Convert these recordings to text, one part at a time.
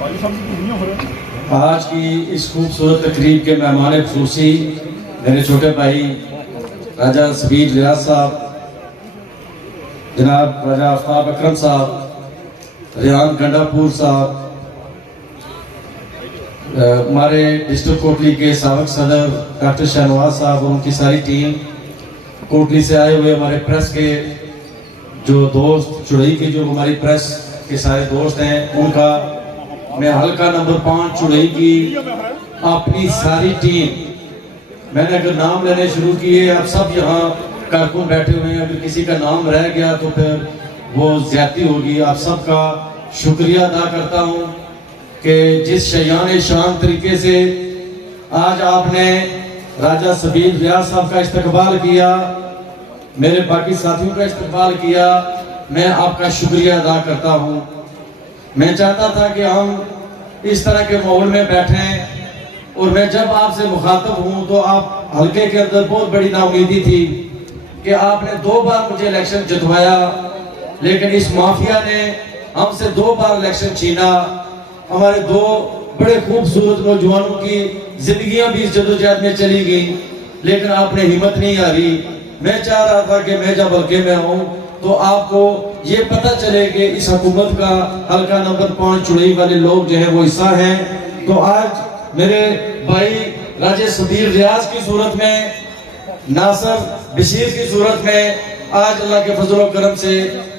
آج کی اس خوبصورت تقریب کے مہمان خصوصی میرے چھوٹے بھائی راجہ سبیل ریاض صاحب، جناب راجہ آفتاب اکرم صاحب، ریحان گنڈا پور صاحب، ہمارے ڈسٹرکٹ کوٹلی کے سابق صدر ڈاکٹر شہنواز صاحب اور ان کی ساری ٹیم، کوٹلی سے آئے ہوئے ہمارے پریس کے جو دوست، چڑئی کے جو ہماری پریس کے سارے دوست ہیں، ان کا میں حلقہ نمبر 5 چڑئی کی اپنی ساری ٹیم، میں نے اگر نام لینے شروع کیے، آپ سب یہاں کارکن بیٹھے ہوئے ہیں، اگر کسی کا نام رہ گیا تو پھر وہ زیادتی ہوگی۔ آپ سب کا شکریہ ادا کرتا ہوں کہ جس شیان شان طریقے سے آج آپ نے راجہ سبیل ریاض صاحب کا استقبال کیا، میرے باقی ساتھیوں کا استقبال کیا، میں آپ کا شکریہ ادا کرتا ہوں۔ میں چاہتا تھا کہ ہم اس طرح کے ماحول میں بیٹھیں، اور میں جب آپ سے مخاطب ہوں تو آپ حلقے کے اندر بہت بڑی ناامیدی تھی کہ آپ نے 2 بار مجھے الیکشن جتوایا، لیکن اس مافیا نے ہم سے 2 بار الیکشن چھینا۔ ہمارے 2 بڑے خوبصورت نوجوانوں کی زندگیاں بھی اس جدوجہد میں چلی گئیں، لیکن آپ نے ہمت نہیں ہاری۔ میں چاہ رہا تھا کہ میں جب حلقے میں ہوں تو آپ کو یہ پتہ چلے کہ اس حکومت کا حلقہ نمبر 5 چڑئی والے لوگ جو ہیں وہ حصہ ہیں۔ تو آج میرے بھائی راجہ سبیل ریاض کی صورت میں، ناصر بشیر کی صورت میں، آج اللہ کے فضل و کرم سے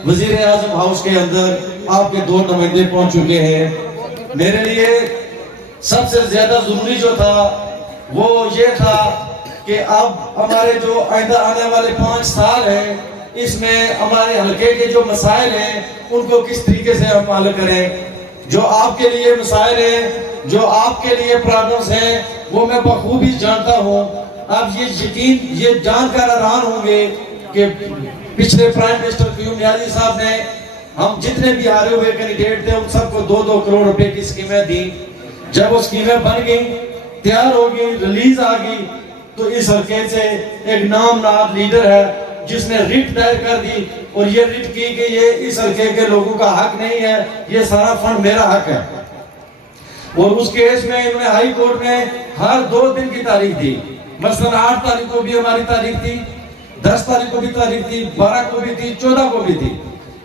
وزیر اعظم ہاؤس کے اندر آپ کے 2 نمائندے پہنچ چکے ہیں۔ میرے لیے سب سے زیادہ ضروری جو تھا وہ یہ تھا کہ اب ہمارے جو آئندہ آنے والے 5 سال ہیں، اس میں ہمارے حلقے کے جو مسائل ہیں ان کو کس طریقے سے ہم حل کریں۔ جو آپ کے لیے مسائل ہیں، جو آپ کے لیے پرابلمز ہیں، وہ میں بخوبی جانتا ہوں۔ آپ یہ جان کر حیران ہوں گے کہ پچھلے پرائم منسٹر قیوم نیازی صاحب نے ہم جتنے بھی ہارے ہوئے کینڈیڈیٹ تھے ان سب کو 2-2 کروڑ روپے کی اسکیمیں دی۔ جب وہ اسکیمیں بن گئیں، تیار ہو گئی، ریلیز آ گئی، تو اس حلقے سے ایک نام نہاد لیڈر ہے جس نے ریٹ دائر کر دی اور یہ ریٹ کی کہ یہ اس حلقے کے لوگوں کا حق نہیں ہے، یہ سارا فنڈ میرا حق ہے۔ اور اس کیس میں انہوں نے ہائی کورٹ میں ہر 2 دن کی تاریخ دی۔ مثلا 8 تاریخ کو بھی ہماری تاریخ تھی، 10 تاریخ کو بھی تاریخ تھی، 12 کو بھی تھی، 14 کو بھی تھی۔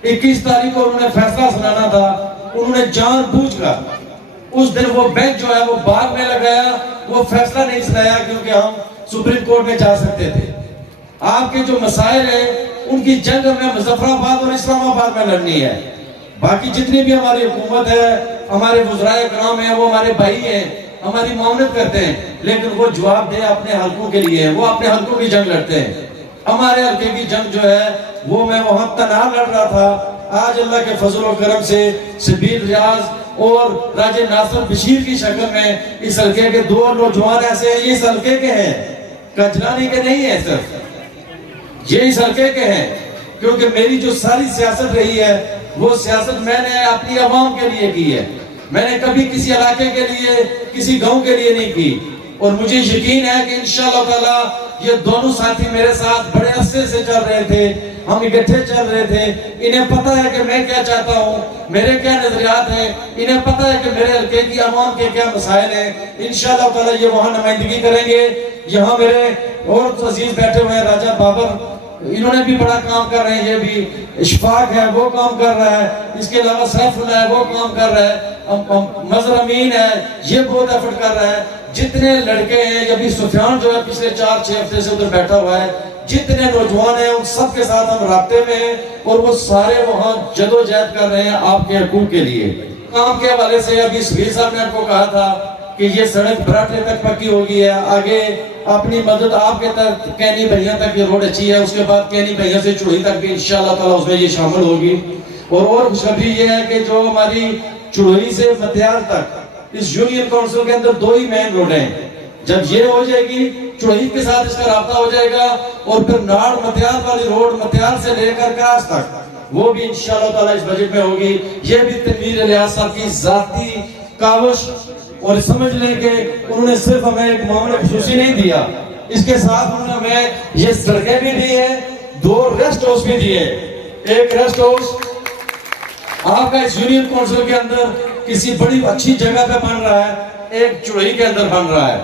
21 تاریخ کو انہوں نے فیصلہ سنانا تھا، انہوں نے جان بوجھ کر اس دن وہ بینچ جو ہے وہ بعد میں لگایا، وہ فیصلہ نہیں سنایا کیونکہ ہم سپریم کورٹ میں جا سکتے تھے۔ آپ کے جو مسائل ہیں ان کی جنگ ہمیں مظفر آباد اور اسلام آباد میں لڑنی ہے۔ باقی جتنی بھی ہماری حکومت ہے، ہمارے وزرائے کرام ہیں، وہ ہمارے بھائی ہیں، ہماری معاونت کرتے ہیں، لیکن وہ جواب دہ اپنے حلقوں کے لیے ہیں، وہ اپنے حلقوں کی جنگ لڑتے ہیں۔ ہمارے حلقے کی جنگ جو ہے وہ میں وہاں تنہا لڑ رہا تھا۔ آج اللہ کے فضل و کرم سے سبیل ریاض اور راجہ ناصر بشیر کی شکل میں اس حلقے کے 2 نوجوان ایسے ہیں، یہ اس حلقے کے ہیں، کجلانی کے نہیں ہیں، صرف یہ اس حلقے کے ہیں، کیونکہ میری جو ساری سیاست رہی ہے وہ سیاست میں نے اپنی عوام کے لیے کی ہے، میں نے کبھی کسی علاقے کے لیے، کسی گاؤں کے لیے نہیں کی۔ اور مجھے یقین ہے کہ انشاءاللہ تعالی یہ دونوں ساتھی میرے ساتھ بڑے عرصے سے چل رہے تھے، ہم اکٹھے چل رہے تھے، انہیں پتہ ہے کہ میں کیا چاہتا ہوں، میرے کیا نظریات ہیں، انہیں پتہ ہے کہ میرے حلقے کی عوام کے کیا مسائل ہیں۔ انشاءاللہ تعالی یہ وہاں نمائندگی کریں گے۔ یہاں میرے اور عزیز بیٹھے ہوئے ہیں، راجہ بابر، انہوں نے بھی بڑا کام کر رہے ہیں، یہ بھی اشفاق ہے وہ کام کر رہا ہے، اس کے علاوہ سیف اللہ ہے وہ کام کر رہا ہے، مظہر امین ہے یہ بہت ایفرٹ کر رہا ہے۔ جتنے لڑکے ہیں، ابھی سفیان جو ہے پچھلے 4-6 ہفتے سے ادھر بیٹھا ہوا ہے، جتنے نوجوان ہیں ان سب کے ساتھ ہم رابطے میں ہیں، اور وہ سارے وہاں جدوجہد کر رہے ہیں آپ کے حقوق کے لیے۔ کام کے حوالے سے ابھی سبیل صاحب نے آپ کو کہا تھا کہ یہ سڑک براٹھے تک پکی ہو گئی ہے، آگے اپنی مدد آپ کے تک کینی بھیاں تک یہ روڈ اچھی ہے، اس کے بعد کینی بھیاں سے چڑئی تک بھی انشاءاللہ تعالی اس میں یہ شامل ہوگی۔ اور خوشخبری یہ ہے کہ جو ہماری چڑئی سے متیال تک اس یونین کونسل کے اندر 2 ہی مین روڈ ہیں، جب یہ ہو جائے گی چڑئی کے ساتھ اس کا رابطہ ہو جائے گا، اور پھر ناڑ متیال والی روڈ متیال سے لے کر کراس تک وہ بھی انشاءاللہ تعالی اس بجٹ میں ہوگی۔ یہ بھی تنویر ریاض صاحب کی ذاتی کاوش، اور سمجھ لیں کہ انہوں نے صرف ہمیں ایک معاملہ خصوصی نہیں دیا، اس کے ساتھ انہوں نے ہمیں یہ سڑکیں بھی دی ہیں، 2 ریسٹ ہاؤس بھی دیے۔ ایک ریسٹ ہاؤس آپ کا اس یونین کونسل کے اندر کسی بڑی اچھی جگہ پہ بن رہا ہے، ایک چڑوئی کے اندر بن رہا ہے.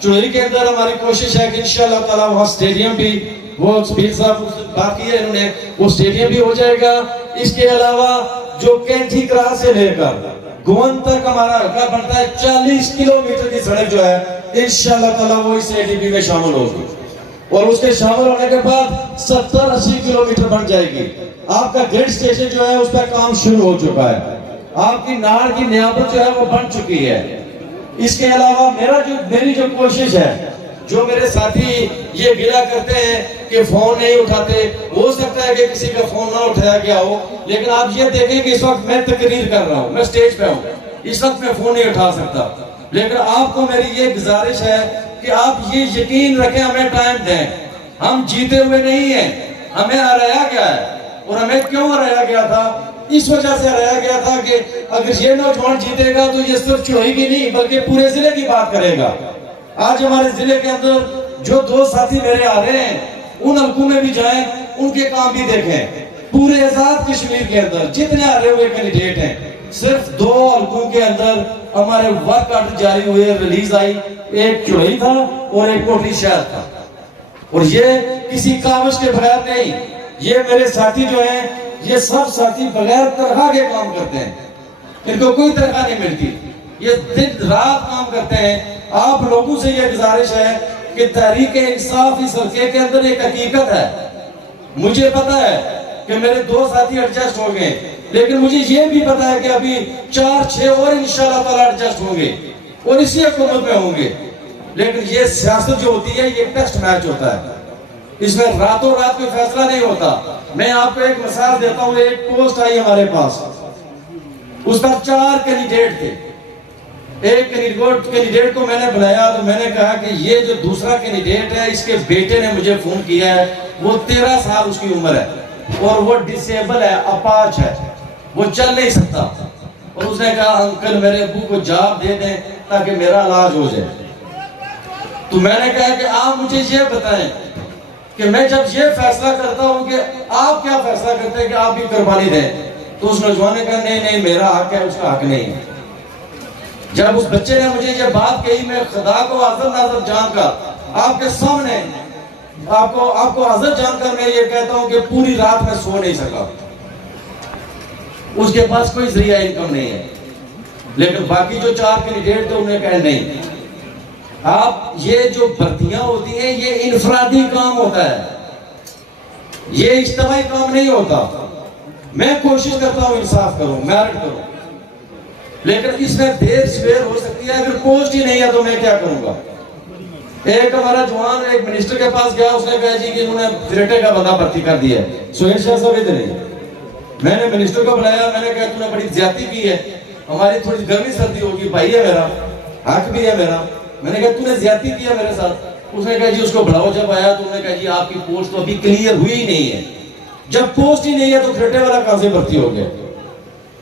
چڑوئی کے اندر ہماری کوشش ہے کہ انشاءاللہ تعالی وہاں سٹیڈیم بھی، وہ پیر صاحب باقی ہے، انہوں نے وہ سٹیڈیم بھی ہو جائے گا. اس کے علاوہ جو کینٹھی کرا سے لے کر گون تک ہمارا حلقہ بنتا ہے، 40 کلومیٹر کی سڑک جو ہے انشاءاللہ تعالی وہ اس ADB میں شامل ہوگی. اور اس کے شامل ہونے کے بعد 70-80 کلومیٹر بن جائے گی. آپ کا گریڈ سٹیشن جو ہے اس پہ کام شروع ہو چکا ہے. آپ کی ناڑ کی نیابت جو ہے وہ بن چکی ہے. اس کے علاوہ میری جو کوشش ہے، جو میرے ساتھی یہ گلا کرتے ہیں کہ فون نہیں اٹھاتے، ہو سکتا ہے کہ کسی کا فون نہ اٹھایا گیا ہو، لیکن آپ یہ دیکھیں کہ اس وقت میں تقریر کر رہا ہوں، میں سٹیج پہ ہوں، اس وقت میں فون نہیں اٹھا سکتا. لیکن آپ کو میری یہ گزارش ہے کہ آپ یہ یقین رکھیں، ہمیں ٹائم دیں. ہم جیتے ہوئے نہیں ہیں، ہمیں ہرایا گیا ہے. اور ہمیں کیوں ہرایا گیا تھا؟ اس وجہ سے ہرایا گیا تھا کہ اگر یہ نوجوان جیتے گا تو یہ صرف چڑوئی کی نہیں بلکہ پورے ضلع کی بات کرے گا. آج ہمارے ضلع کے اندر جو 2 ساتھی میرے آ رہے ہیں، ان حلقوں میں بھی جائیں، ان کے کام بھی دیکھیں. پورے آزاد کشمیر کے اندر جتنے آ رہے ہوئے کینڈیڈیٹ ہیں، صرف 2 حلقوں کے اندر ہمارے ورک آرڈر جاری ہوئے، ریلیز آئی. ایک چڑوئی تھا اور ایک کوٹلی شہر تھا. اور یہ کسی کاوش کے بغیر نہیں. یہ میرے ساتھی جو ہیں، یہ سب ساتھی بغیر تنخواہ کے کام کرتے ہیں، ان کو کوئی تنخواہ نہیں ملتی. یہ دن رات کام کرتے ہیں. آپ لوگوں سے یہ گزارش ہے کہ تحریک انصاف اس حلقے کے اندر ایک حقیقت ہے. مجھے پتا ہے کہ میرے 2 ساتھی ایڈجسٹ ہو گئے، لیکن مجھے یہ بھی پتا ہے کہ ابھی 4-6 اور انشاءاللہ تعالی ایڈجسٹ ہوں گے اور اسی حکومت میں ہوں گے. لیکن یہ سیاست جو ہوتی ہے، یہ ٹیسٹ میچ ہوتا ہے، اس میں راتوں رات کوئی فیصلہ نہیں ہوتا. میں آپ کو ایک مثال دیتا ہوں. ایک پوسٹ آئی ہمارے پاس، اس پر 4 کینڈیڈیٹ تھے. ایک کینڈیڈیٹ کو میں نے بلایا تو میں نے کہا کہ یہ جو دوسرا کینڈیڈیٹ ہے، اس کے بیٹے نے مجھے فون کیا ہے، وہ 13 سال اس کی عمر ہے اور وہ ڈسیبل ہے، اپاہج ہے، وہ چل نہیں سکتا. اور اس نے کہا انکل میرے ابو کو جاب دے دیں تاکہ میرا علاج ہو جائے. تو میں نے کہا کہ آپ مجھے یہ بتائیں کہ میں جب یہ فیصلہ کرتا ہوں کہ آپ کیا فیصلہ کرتے ہیں کہ آپ بھی قربانی دیں. تو اس نوجوان نے کہا نہیں میرا حق ہے، اس کا حق نہیں ہے. جب اس بچے نے مجھے یہ بات کہی، میں خدا کو حاضر ناظر جان کر آپ کے سامنے آپ کو حاضر جان کر میں یہ کہتا ہوں کہ پوری رات میں سو نہیں سکا. اس کے پاس کوئی ذریعہ انکم نہیں ہے. لیکن باقی جو 4 کینڈیڈیٹ تھے انہیں کہا نہیں، آپ یہ جو بھرتیاں ہوتی ہیں یہ انفرادی کام ہوتا ہے، یہ اجتماعی کام نہیں ہوتا. میں کوشش کرتا ہوں انصاف کروں، میرٹ کروں، لیکن اس میں دیر سویر ہو سکتی ہے. اگر پوسٹ ہی نہیں ہے تو میں کیا کروں گا؟ ایک ہمارا جوان ایک منسٹر کے پاس گیا، اس نے کہا جی کہ انہوں نے فریٹے کا بندہ بھرتی کر دیا ہے. سہیل شاہ صاحب ادھر نہیں. میں نے منسٹر کو بلایا، میں نے کہا تو نے بڑی زیادتی کی ہے، ہماری تھوڑی گرمی سردی ہوگی، بھائی ہے میرا، حق بھی ہے میرا. میں نے کہا تو نے زیادتی کیا میرے ساتھ. اس نے کہا جی اس کو بڑھاؤ. جب آیا تو انہوں نے کہا جی آپ کی پوسٹ تو ابھی کلیئر ہوئی ہی نہیں ہے. جب پوسٹ ہی نہیں ہے تو فریٹے والا کہاں سے بھرتی ہو گیا؟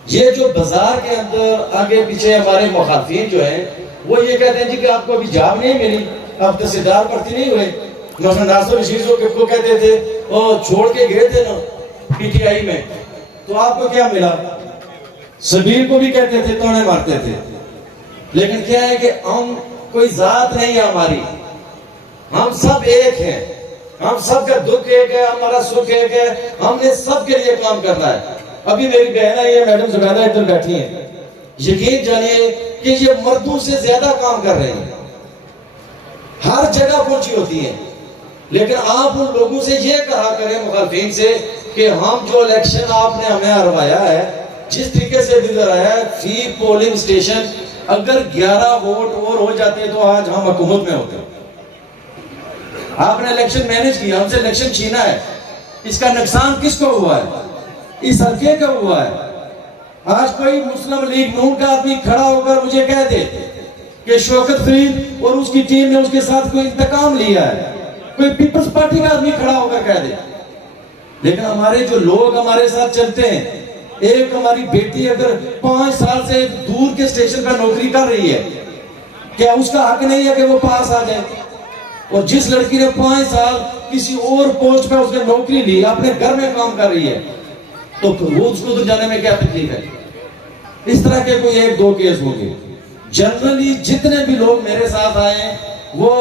یہ جو بازار کے اندر آگے پیچھے ہمارے مخالفین جو ہیں وہ یہ کہتے ہیں جی کہ آپ کو ابھی جاب نہیں ملی، آپ تحصیلدار بھرتی نہیں ہوئے. مثلا ناصر رشید کو کہتے تھے اور چھوڑ کے گئے تھے نا PTI میں، تو آپ کو کیا ملا؟ سبیر کو بھی کہتے تھے، توڑے مارتے تھے. لیکن کیا ہے کہ ہم کوئی ذات نہیں ہے ہماری، ہم سب ایک ہیں، ہم سب کا دکھ ایک ہے، ہمارا سکھ ایک ہے، ہم نے سب کے لیے کام کرنا ہے. ابھی میری بہن ہے یہ میڈم زبیدہ ادھر بیٹھی ہیں، یقین جانیے کہ یہ مردوں سے زیادہ کام کر رہے ہیں، ہر جگہ پہنچی ہوتی ہیں. لیکن آپ ان لوگوں سے یہ کہا کریں مخالفین سے کہ ہم جو الیکشن آپ نے ہمیں ہروایا ہے، جس طریقے سے گزر آیا ہے، فی پولنگ سٹیشن اگر 11 ووٹ اور ہو جاتے تو آج ہم حکومت میں ہوتے. آپ نے الیکشن مینیج کیا، ہم سے الیکشن چھینا ہے. اس کا نقصان کس کو ہوا ہے؟ اس حلقے کا ہوا ہے. آج کوئی مسلم لیگ نون کا آدمی کھڑا ہو کر مجھے کہہ دے کہ شوکت فرید اور اس کی ٹیم نے اس کے ساتھ کوئی انتقام لیا ہے، کوئی پیپلز پارٹی کا آدمی کھڑا ہو کر کہہ دے. لیکن ہمارے جو لوگ ہمارے ساتھ چلتے ہیں، ایک ہماری بیٹی اگر 5 سال سے دور کے اسٹیشن پر نوکری کر رہی ہے، کیا اس کا حق نہیں ہے کہ وہ پاس آ جائے؟ اور جس لڑکی نے 5 سال کسی اور پوسٹ پہ اس نے نوکری لی، اپنے گھر میں کام کر رہی ہے، تو وہ اس کو تو جانے میں کیا تکلیف ہے؟ اس طرح کے کوئی 1-2 کیس ہوں گے. جنرلی جتنے بھی لوگ میرے ساتھ آئے ہیں وہ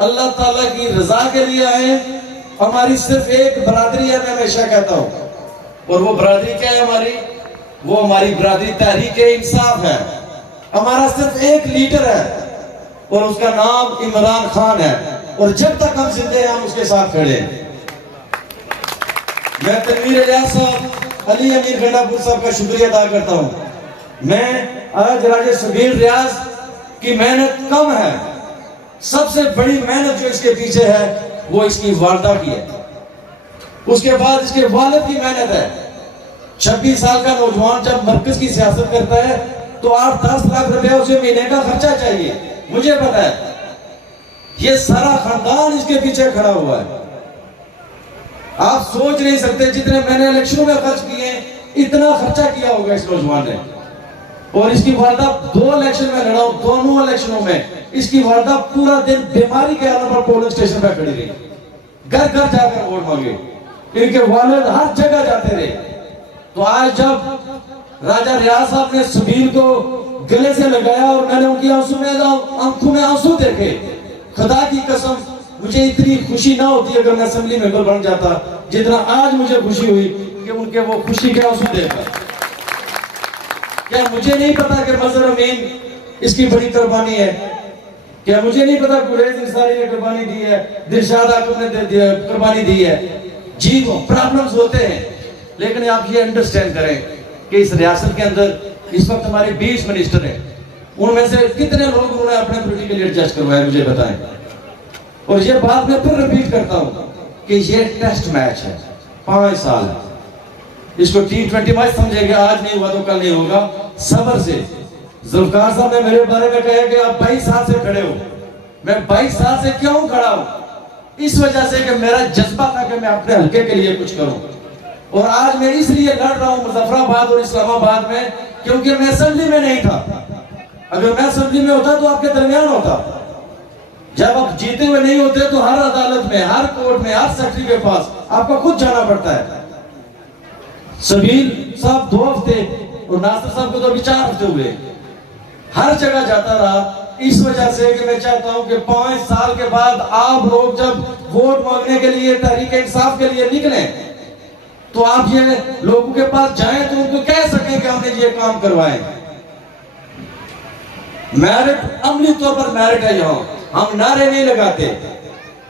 اللہ تعالیٰ کی رضا کے لیے آئے ہیں. ہماری صرف ایک برادری ہے, میں ہمیشہ کہتا ہوں, اور وہ برادری کیا ہے ہماری؟ وہ ہماری برادری تحریک انصاف ہے. ہمارا صرف ایک لیڈر ہے اور اس کا نام عمران خان ہے, اور جب تک ہم زندے ہیں ہم اس کے ساتھ کھڑے ہیں. میں تنویر الیاس صاحب, علی امیر گنڈا پور صاحب کا شکریہ ادا کرتا ہوں. میں آج راجہ شبیر ریاض کی محنت کم ہے, سب سے بڑی محنت جو اس کے پیچھے ہے وہ اس کی والدہ کی ہے, اس کے بعد اس کے والد کی محنت ہے. 26 سال کا نوجوان جب مرکز کی سیاست کرتا ہے تو 8-10 لاکھ روپے اسے مہینے کا خرچہ چاہیے, مجھے پتا ہے. یہ سارا خاندان اس کے پیچھے کھڑا ہوا ہے. آپ سوچ نہیں سکتے جتنے میں نے الیکشنوں میں خرچ کیے اتنا خرچہ کیا ہوگا اس نوجوان نے. اور اس کی والدہ 2 الیکشن میں لڑا ہوں, دونوں الیکشنوں میں اس کی والدہ پورا دن بیماری کے عالم پر پولنگ سٹیشن پہ کھڑی رہی, گھر گھر جا کر ووٹ مانگے. ان کے والد ہر جگہ جاتے رہے. تو آج جب راجہ ریاض صاحب نے سبیل کو گلے سے لگایا اور میں نے ان کی آنکھوں میں آنسو دیکھے, خدا کی قسم مجھے اتنی خوشی نہ ہوتی اگر میں اسمبلی ممبر بن جاتا جتنا آج مجھے خوشی ہوئی کہ ان کے وہ خوشی کے آنسو دیکھ کر. کیا مجھے نہیں پتا کہ مظہر امین اس کی بڑی قربانی ہے؟ کیا مجھے نہیں پتا گریز انصاری نے قربانی دی ہے, دلشاد حاکم نے قربانی دی ہے؟ جی وہ پرابلمز ہوتے ہیں, لیکن آپ یہ انڈرسٹینڈ کریں کہ اس ریاست کے اندر اس وقت ہمارے 20 منسٹر ہیں, ان میں سے کتنے لوگ انہوں نے اپنے پولیٹیکلی ایڈجسٹ کروایا مجھے بتائیں. اور یہ بات میں پھر ریپیٹ کرتا ہوں کہ یہ ٹیسٹ میچ ہے, 5 سال ہے. اس کو T20 میچ سمجھے گا, آج نہیں ہوا تو کل نہیں ہوگا. صبر سے. ذوالفقار صاحب نے میرے بارے میں کہا کہ آپ 22 سال سے کھڑے ہو. میں 22 سال سے کیوں کھڑا ہوں؟ اس وجہ سے کہ میرا جذبہ تھا کہ میں اپنے حلقے کے لیے کچھ کروں. اور آج میں اس لیے لڑ رہا ہوں مظفر آباد اور اسلام آباد میں کیونکہ میں اسمبلی میں نہیں تھا. اگر میں اسمبلی میں ہوتا تو آپ کے درمیان ہوتا. جب آپ جیتے ہوئے نہیں ہوتے تو ہر عدالت میں, ہر کورٹ میں, ہر سیکرٹری کے پاس آپ کو خود جانا پڑتا ہے. سبیل صاحب 2 ہفتے اور ناصر صاحب کو تو ابھی 4 ہفتے ہوئے, ہر جگہ جاتا رہا. اس وجہ سے کہ میں چاہتا ہوں کہ 5 سال کے بعد آپ لوگ جب ووٹ مانگنے کے لیے تحریک انصاف کے لیے نکلیں تو آپ یہ لوگوں کے پاس جائیں تو ان کو کہہ سکیں کہ ہم نے یہ کام کروائے. میرٹ عملی طور پر میرٹ ہے یہاں. ہم نعرے نہیں لگاتے,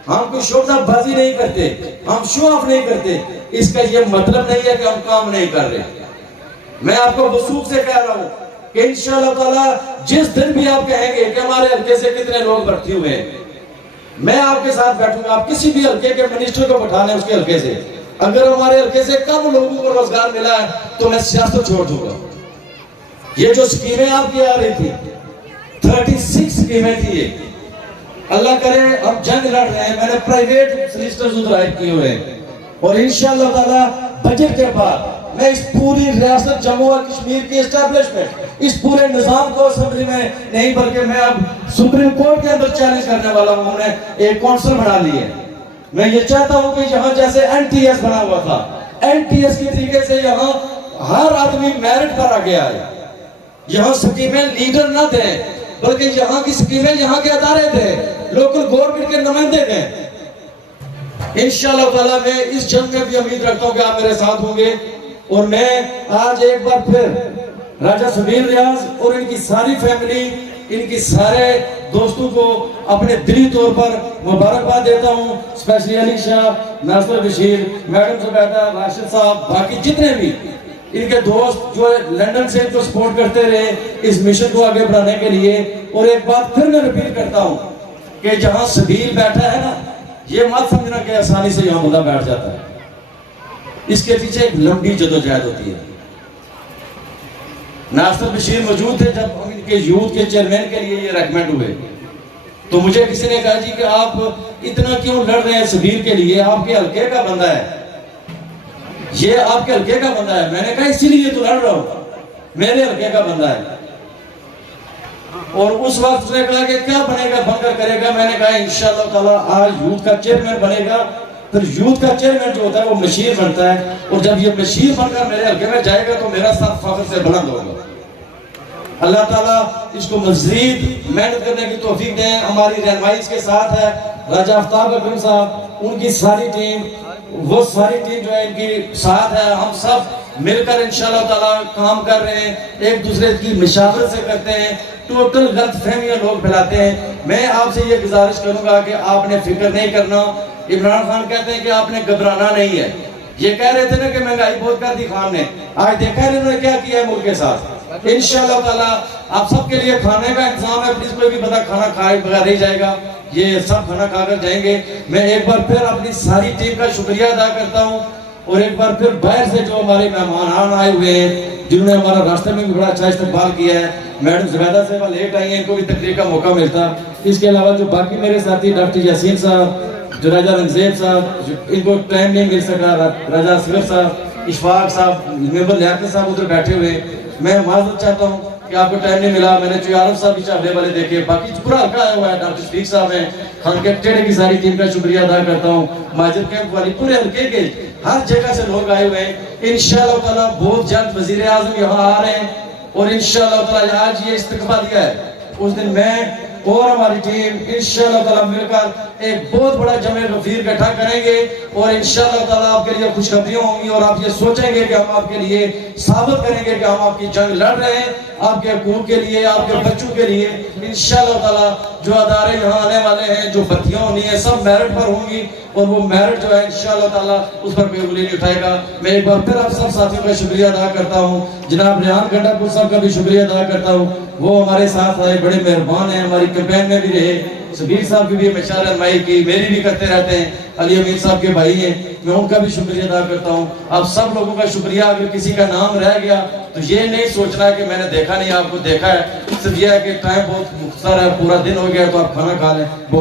ہم کوئی شوخہ بازی نہیں کرتے, ہم شو آف نہیں کرتے. اس کا یہ مطلب نہیں ہے کہ ہم کام نہیں کر رہے. میں آپ کو وثوق سے کہہ رہا ہوں کہ انشاءاللہ تعالی جس دن بھی آپ کہیں گے کہ ہمارے حلقے سے کتنے لوگ بھرتی ہوئے ہیں, میں آپ کے ساتھ بیٹھوں گا. آپ کسی بھی حلقے کے منسٹر کو بٹھا لیں اس کے حلقے سے, اگر ہمارے حلقے سے کم لوگوں کو روزگار ملا ہے تو میں سیاست چھوڑ دوں گا. یہ جو سکیمیں آپ کی آ رہی تھی 36 سکیمیں تھی, یہ اللہ کرے ہم جنگ لڑ رہے ہیں. میں نے پرائیویٹ سلیسٹرز ادھر کیے ہوئے ہیں اور انشاءاللہ تعالی بجٹ کے بعد میں اس پوری ریاست جموں اور کشمیر کی اسٹیبلشمنٹ, اس پورے نظام کو اسمبلی میں نہیں بلکہ میں اب سپریم کورٹ کے اندر چیلنج کرنے والا ہوں. ہم نے ایک کونسل بنا لی ہے. میں یہ چاہتا ہوں کہ یہاں جیسے NTS بنا ہوا تھا, NTS کی طریقے سے یہاں ہر آدمی میرٹ پر آ گیا ہے. یہاں سکیمیں لیڈر نہ دیں بلکہ یہاں کی سکیمیں یہاں کے ادارے دیں, لوکل گورنمنٹ کے نمائندے دیں. انشاءاللہ تعالیٰ میں اس جنگ میں بھی امید رکھتا ہوں کہ آپ میرے ساتھ ہوں گے. اور میں آج ایک بار پھر راجہ سبیل ریاض اور ان کی ساری فیملی, ان کی سارے دوستوں کو اپنے دلی طور پر مبارکباد دیتا ہوں. اسپیشلی علی شاہ, ناصر بشیر, میڈم زبیدہ, راشد صاحب, باقی جتنے بھی ان کے دوست جو لندن سے ان کو سپورٹ کرتے رہے اس مشن کو آگے بڑھانے کے لیے. اور ایک بات پھر میں ریپیٹ کرتا ہوں کہ جہاں سبیل بیٹھا ہے نا, یہ مت سمجھنا کہ آسانی سے یہاں بندہ بیٹھ جاتا ہے. اس کے پیچھے ایک لمبی جدوجہد ہوتی ہے. ناصر بشیر موجود تھے جب ہم ان کے یوتھ کے چیئرمین کے لیے یہ ریکمنڈ ہوئے, تو مجھے کسی نے کہا جی کہ آپ اتنا کیوں لڑ رہے ہیں سبیل کے لیے, آپ کے حلقے کا بندہ ہے, یہ آپ کے حلقے کا بندہ ہے. میں نے کہا اسی لیے تو لڑ رہا ہوں, میرے حلقے کا بندہ ہے. اور اس وقت اس نے کہا کہ کیا بنے گا, بن کر کرے گا. میں نے کہا انشاءاللہ تعالی آج یوتھ کا چیئرمین بنے گا. پھر یوتھ کا چیئرمین جو ہوتا ہے وہ مشیر بنتا ہے, اور جب یہ مشیر بن کر میرے حلقے میں جائے گا تو میرا ساتھ فخر سے بلند ہوگا. اللہ تعالیٰ اس کو مزید محنت کرنے کی توفیق دیں. ہماری رہنمائی اس کے ساتھ ہے راجہ آفتاب اکرم صاحب، ان کی ساری ٹیم، وہ ساری ٹیم جو ہے ان کی ساتھ ہے. ہم سب مل کر انشاءاللہ تعالیٰ کام کر رہے ہیں، ایک دوسرے کی مشاورت سے کرتے ہیں. ٹوٹل غلط فہمیاں لوگ پھیلاتے ہیں. میں آپ سے یہ گزارش کروں گا کہ آپ نے فکر نہیں کرنا. عمران خان کہتے ہیں کہ آپ نے گھبرانا نہیں ہے. یہ کہہ رہے تھے نا کہ مہنگائی بہت کر دی خان نے، آج دیکھا ہے انہوں نے کیا کیا ہے ملک کے ساتھ. انشاءاللہ تعالیٰ آپ سب کے لیے کھانے کا انتظام ہے، پلیز کوئی بھی بندہ کھانا کھائے بغیر نہیں جائے گا، یہ سب کھانا کھا کر جائیں گے. میں ایک بار پھر اپنی ساری ٹیم کا شکریہ ادا کرتا ہوں، اور ایک بار پھر باہر سے جو ہمارے مہمان آئے ہوئے ہیں جنہوں نے ہمارا راستے میں بھی بڑا اچھا استقبال کیا ہے. میڈم زبیدہ صاحبہ لیٹ آئی ہیں، ان کو بھی تقریر کا موقع ملتا. اس کے علاوہ جو باقی میرے ساتھی ڈاکٹر یاسین صاحب، جو راجہ رنگزیب صاحب، ان کو ٹائم نہیں مل سکا، راجہ اصغر صاحب، اشفاق صاحب، ممبر لیاقت صاحب ادھر بیٹھے ہوئے. میں معذرت چاہتا ہوں کہ آپ کو ٹائم نہیں ملا. میں نے جو عارف صاحب بھی چاہنے والے دیکھے، باقی پورا ہلکا آیا ہوا ہے. ڈاکٹر شفیق صاحب ہیں، خان کے ٹیڑے کی ساری ٹیم کا شکریہ ادا کرتا ہوں. ماجد کیمپ والی پورے ہلکے کے ہر جگہ سے لوگ آئے ہوئے ہیں. انشاءاللہ تعالیٰ بہت جلد وزیر اعظم یہاں آ رہے ہیں، اور انشاءاللہ تعالیٰ آج یہ استقبالیہ ہے. اس دن میں اور ہماری ٹیم انشاءاللہ تعالیٰ مل کر ایک بہت بڑا جمع غفیر اکٹھا کریں گے، اور انشاءاللہ تعالیٰ آپ کے لیے خوشخبریاں ہوں گی، اور آپ یہ سوچیں گے کہ ہم آپ کے لیے ثابت کریں گے کہ ہم آپ کی جنگ لڑ رہے ہیں، آپ کے حقوق کے لیے، آپ کے بچوں کے لیے. انشاءاللہ تعالیٰ جو ادارے یہاں آنے والے ہیں، جو بھرتیاں ہونی ہیں، سب میرٹ پر ہوں گی، اور وہ میرٹ جو ہے انشاءاللہ تعالیٰ اس پر کوئی انگلی نہیں اٹھائے گا. میں ایک بار پھر آپ سب ساتھیوں کا شکریہ ادا کرتا ہوں. جناب ریحان گنڈا پور صاحب کا بھی شکریہ ادا کرتا ہوں، وہ ہمارے ساتھ آئے، بڑے مہربان ہیں، ہماری کیمپین میں بھی رہے. سبیر صاحب کی بھی ہمیشہ رہنمائی کی، میری بھی کرتے رہتے ہیں. علی امین صاحب کے بھائی ہیں، میں ان کا بھی شکریہ ادا کرتا ہوں. آپ سب لوگوں کا شکریہ. اگر کسی کا نام رہ گیا تو یہ نہیں سوچنا کہ میں نے دیکھا نہیں، آپ کو دیکھا ہے. صرف یہ ہے کہ ٹائم بہت مختصر ہے، پورا دن ہو گیا تو آپ کھانا کھا لیں.